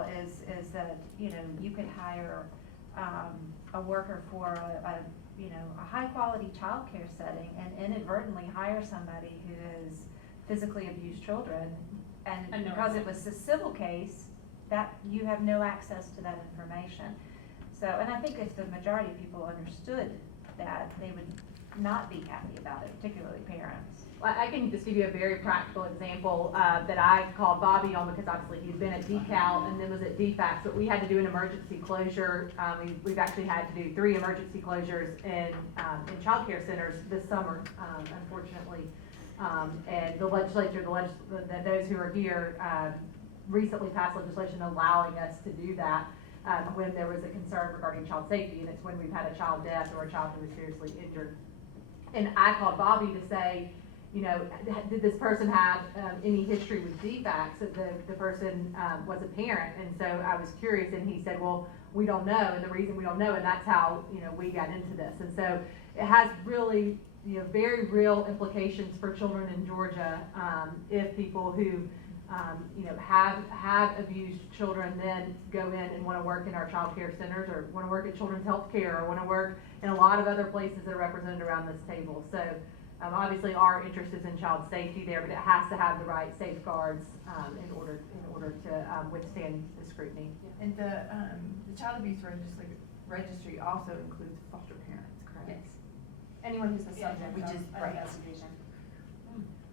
is that, you know, you could hire a worker for a high quality childcare setting and inadvertently hire somebody who has physically abused children, and because it was a civil case, that you have no access to that information. So, and I think if the majority of people understood that, they would not be happy about it, particularly parents. Well, I can just give you a very practical example that I called Bobby on, because obviously he's been at DCAL and then was at DFACS, but we had to do an emergency closure. We've actually had to do 3 emergency closures in child care centers this summer, unfortunately. And the legislature, those who are here, recently passed legislation allowing us to do that when there was a concern regarding child safety, and it's when we've had a child death or a child who was seriously injured. And I called Bobby to say, you know, did this person have any history with DFACS? The person was a parent, and so I was curious, and he said, well, we don't know, and the reason we don't know, and that's how, you know, we got into this. And so it has really, you know, very real implications for children in Georgia if people who you know, have abused children then go in and want to work in our child care centers, or want to work at Children's Health Care, or want to work in a lot of other places that are represented around this table. So obviously our interest is in child safety there, but it has to have the right safeguards in order to withstand the scrutiny. Yeah. And the child abuse registry also includes foster parents, correct? Yes. Anyone who's the subject of investigation.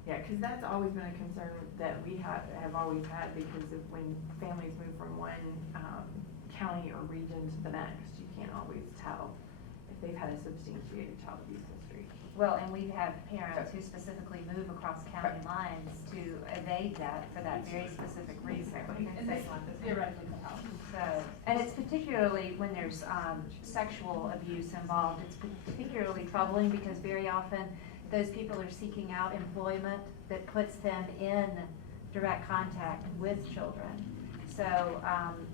Yeah, because that's always been a concern that we have always had, because when families move from one county or region to the next, you can't always tell if they've had a substantiated child abuse history. Well, and we have parents who specifically move across county lines to evade that for that very specific reason. And this theoretically could help. So, and it's particularly when there's sexual abuse involved, it's particularly troubling, because very often those people are seeking out employment that puts them in direct contact with children. So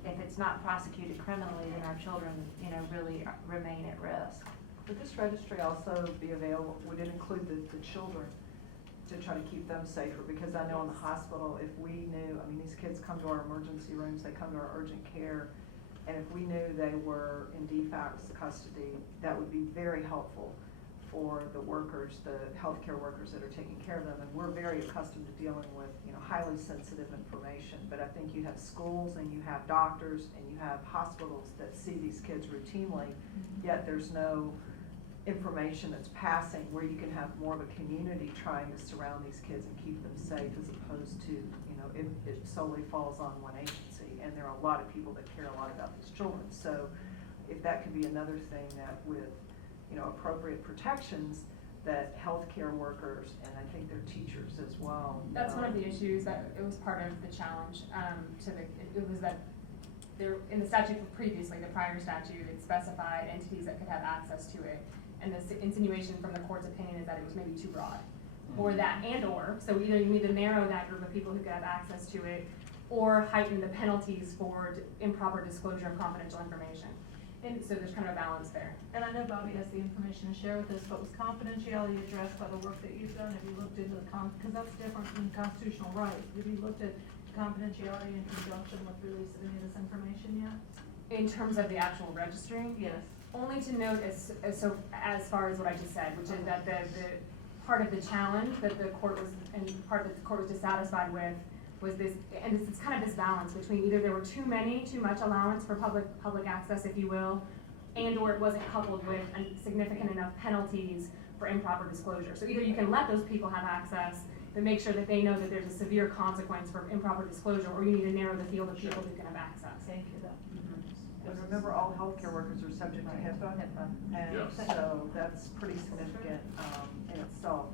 if it's not prosecuted criminally, then our children, you know, really remain at risk. Would this registry also be available, would it include the children to try to keep them safer? Because I know in the hospital, if we knew, I mean, these kids come to our emergency rooms, they come to our urgent care, and if we knew they were in DFACS custody, that would be very helpful for the workers, the healthcare workers that are taking care of them. And we're very accustomed to dealing with, you know, highly sensitive information. But I think you have schools and you have doctors and you have hospitals that see these kids routinely, yet there's no information that's passing where you can have more of a community trying to surround these kids and keep them safe, as opposed to, you know, it solely falls on one agency. And there are a lot of people that care a lot about these children. So if that could be another thing, that with, you know, appropriate protections, that healthcare workers, and I think their teachers as well. That's one of the issues that it was part of the challenge it was that there, in the statute previously, the prior statute, it specified entities that could have access to it, and the insinuation from the court's opinion is that it was maybe too broad, or that, so either you need to narrow that group of people who could have access to it, or heighten the penalties for improper disclosure of confidential information. And so there's kind of a balance there. And I know Bobby has the information to share with us, but was confidentiality addressed by the work that you've done? Have you looked into the because that's different than constitutional rights. Have you looked at confidentiality in conjunction with release of any of this information yet? In terms of the actual registry? Yes. Only to note as far as what I just said, which is that the part of the challenge that the court was, and part that the court was dissatisfied with, was this, and it's kind of this balance between either there were too much allowance for public access, if you will, and or it wasn't coupled with significant enough penalties for improper disclosure. So either you can let those people have access, but make sure that they know that there's a severe consequence for improper disclosure, or you need to narrow the field of people who can have access. Thank you. And remember, all healthcare workers are subject to HIPAA, and so that's pretty significant in itself.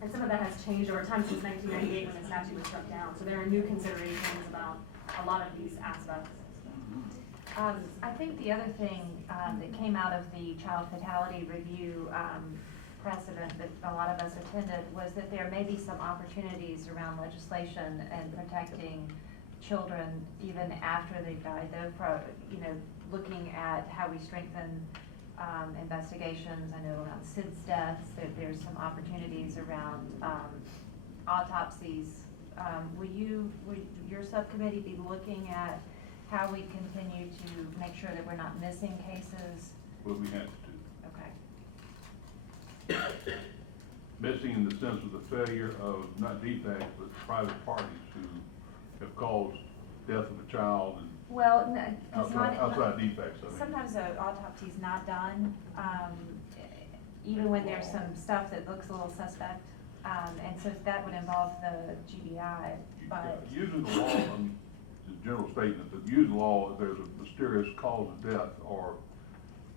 And some of that has changed over time since 1998 when the statute was struck down. So there are new considerations about a lot of these aspects. I think the other thing that came out of the child fatality review precedent that a lot of us attended was that there may be some opportunities around legislation and protecting children even after they've died. Though, you know, looking at how we strengthen investigations. I know around SIDS deaths, there's some opportunities around autopsies Would your subcommittee be looking at how we continue to make sure that we're not missing cases? Well, we have to. Okay. Missing in the sense of the failure of not defects, but private parties who have caused death of a child and Well, no, 'cause outside defects, I mean. sometimes an autopsy's not done, even when there's some stuff that looks a little suspect. And so that would involve the GBI, but. Using the law, it's a general statement, but using the law, if there's a mysterious cause of death or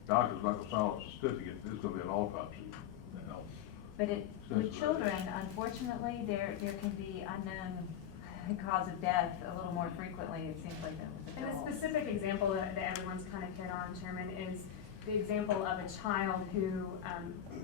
doctor's not gonna sign off a certificate, it's gonna be an autopsy, you know. But with Sensitive. children, unfortunately, there can be unknown cause of death a little more frequently, it seems like, than with And adults. a specific example that everyone's kind of hit on, Chairman, is the example of a child who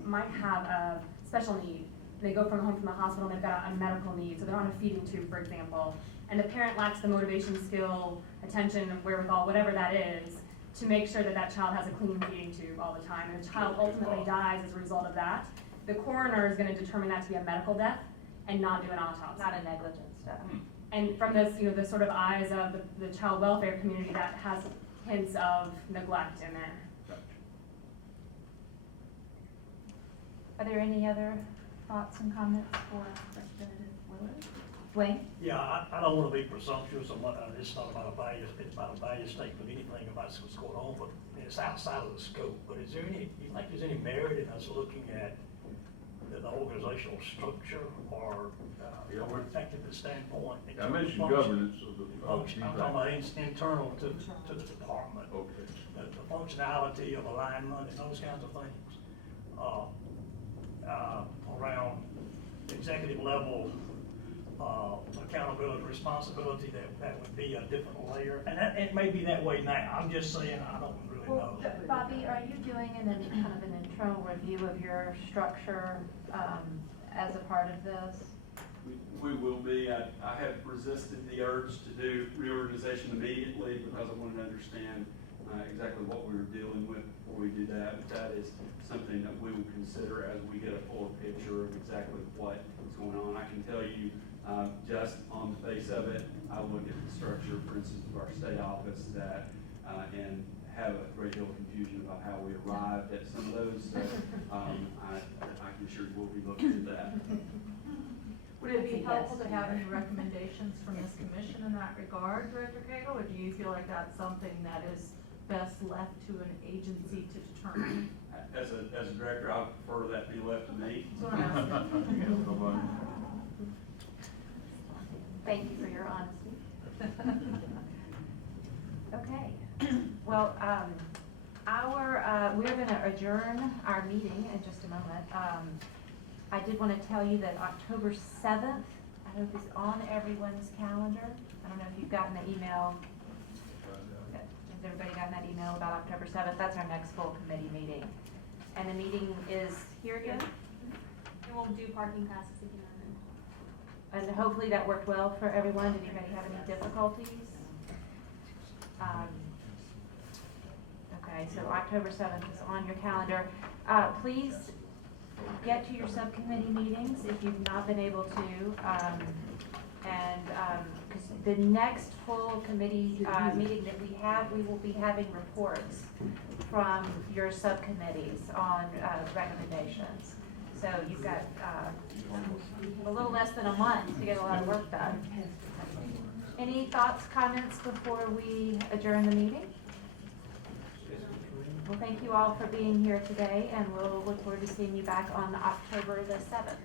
might have a special need. They go home from the hospital and they've got a medical need, so they're on a feeding tube, for example. And the parent lacks the motivation, skill, attention, wherewithal, whatever that is, to make sure that that child has a clean feeding tube all the time. And the child ultimately dies as a result of that. The coroner is gonna determine that to be a medical death and not do an autopsy. Not a negligence death. And from this, the sort of eyes of the child welfare community, that has hints of neglect in there. Gotcha. Are there any other thoughts and comments for Representative Willard? Dwayne? Yeah, I don't wanna be presumptuous, it's not about a value, it's about a value statement, anything about what's going on, but it's outside of the scope. But is there any, you think there's any merit in us looking at the organizational structure or, from an effectiveness standpoint? in I terms of mentioned function- governance of function, I'm talking about internal to the department. Okay. The functionality of alignment and those kinds of things, around executive level, accountability, responsibility, that would be a different layer. And it may be that way now, I'm just saying, I don't really know. Well, Bobby, are you doing kind of an internal review of your structure as a part of this? We will be. I have resisted the urge to do reorganization immediately because I wanted to understand exactly what we were dealing with before we do that. But that is something that we will consider as we get a fuller picture of exactly what is going on. I can tell you, just on the face of it, I look at the structure, for instance, of our state office and have a great deal of confusion about how we arrived at some of those. So I can assure you we'll be looking at that. Would it be Yes. helpful to have any recommendations from this commission in that regard, Director Cagle, or do you feel like that's something that is best left to an agency to determine? As a director, I prefer that be left to me. That's what I'm asking. Yeah, somebody. Thank you for your honesty. Okay, well, we're gonna adjourn our meeting in just a moment. I did wanna tell you that October 7th, I hope is on everyone's calendar. I don't know if you've gotten the email. Has everybody gotten that email about October 7th? That's our next full committee meeting. And the meeting is here again? And we'll do parking passes again. And hopefully that worked well for everyone. Did anybody have any difficulties? Okay, so October 7th is on your calendar. Please get to your subcommittee meetings if you've not been able to. Because the next full committee meeting that we will be having reports from your subcommittees on recommendations. So you've got a little less than a month to get a lot of work done. Any thoughts, comments before we adjourn the meeting? Well, thank you all for being here today, and we'll look forward to seeing you back on October the 7th.